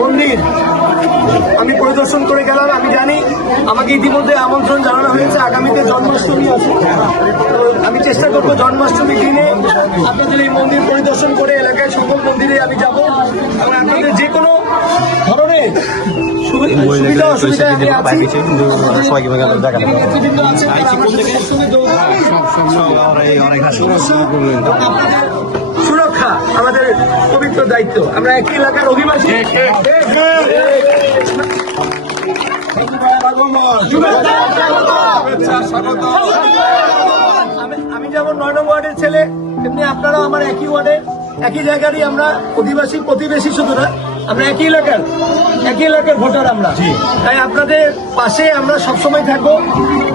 মন্দির আমি পরিদর্শন করে গেলাম আমি জানি আমাকে ইতিমধ্যে আমন্ত্রণ জানানো হয়েছে আগামীতে জন্মাষ্টমী আছে। আমি চেষ্টা করব জন্মাষ্টমীর দিনে আপনাদের এই মন্দির পরিদর্শন করে এলাকায় সকল মন্দিরে আমি যাব। এবং আপনাদের যে কোনো ধরনের সুবিধা অসুবিধা আমি আছি। আপনাদের আমাদের পবিত্র দায়িত্ব। আমরা একই এলাকার অধিবাসী আমি- আমি যেমন নয় নম্বর ওয়ার্ডের ছেলে তেমনি আপনারাও আমার একই ওয়ার্ডের। একই জায়গারই আমরা অধিবাসী প্রতিবেশী শুধু না আমরা একই এলাকার একই এলাকার ভোটার আমরা। তাই আপনাদের পাশে আমরা সবসময় থাকব।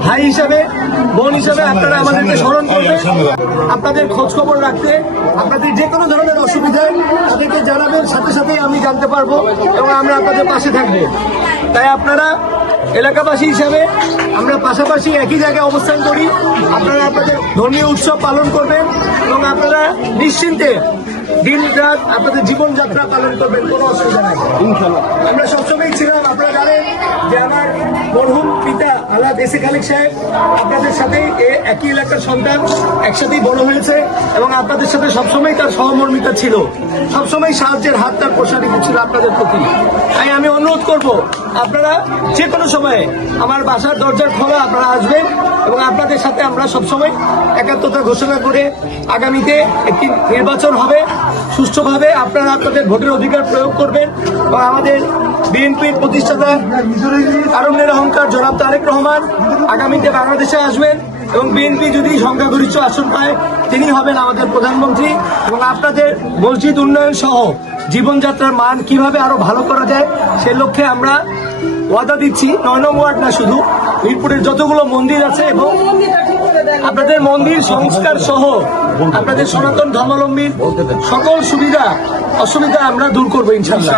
ভাই হিসাবে বোন হিসাবে আপনারা আমাদেরকে স্মরণ করবেন। আপনাদের খোঁজ খবর রাখতে আপনাদের যে কোনো ধরনের অসুবিধায় তাদেরকে জানাবেন সাথে সাথেই আমি জানতে পারব এবং আমরা আপনাদের পাশে থাকব। তাই আপনারা এলাকাবাসী হিসাবে আমরা পাশাপাশি একই জায়গায় অবস্থান করি। আপনারা আপনাদের ধর্মীয় উৎসব পালন করবেন এবং আপনারা নিশ্চিন্তে দিন রাত আপনাদের জীবনযাত্রা পালন করবেন কোনো অসুবিধা নাই। আমরা সবসময় ছিলাম আপনারা জানেন যে আমার মরহুম পিতা আল্লাহ দেশে খালিক সাহেব আপনাদের সাথে একই এলাকার সন্তান একসাথেই বড় হয়েছে এবং আপনাদের সাথে সবসময় তার সহমর্মিতা ছিল। সবসময় সাহায্যের হাত তার প্রসারিত ছিল আপনাদের প্রতি। তাই আমি অনুরোধ করব আপনারা যে কোনো সময়ে আমার বাসার দরজার খোলা আপনারা আসবেন এবং আপনাদের সাথে আমরা সবসময় একাত্মতা ঘোষণা করে আগামীতে একটি নির্বাচন হবে। সুষ্ঠুভাবে আপনারা আপনাদের ভোটের অধিকার প্রয়োগ করবেন এবং আমাদের বিএনপির প্রতিষ্ঠাতা কারণের অহংকার জনাব তারেক রহমান আগামীতে বাংলাদেশে আসবেন এবং বিএনপি যদি সংখ্যাগরিষ্ঠ আসন পায়, তিনি হবেন আমাদের প্রধানমন্ত্রী। এবং আপনাদের মসজিদ উন্নয়ন সহ জীবনযাত্রার মান কীভাবে আরও ভালো করা যায়, সে লক্ষ্যে আমরা ওয়াদা দিচ্ছি, নয় নম্বর ওয়ার্ড না শুধু, মিরপুরের যতগুলো মন্দির আছে এবং আপনাদের মন্দির সংস্কার সহ আপনাদের সনাতন ধর্মাবলম্বীর সকল সুবিধা, অসুবিধা আমরা দূর করব ইনশাল্লাহ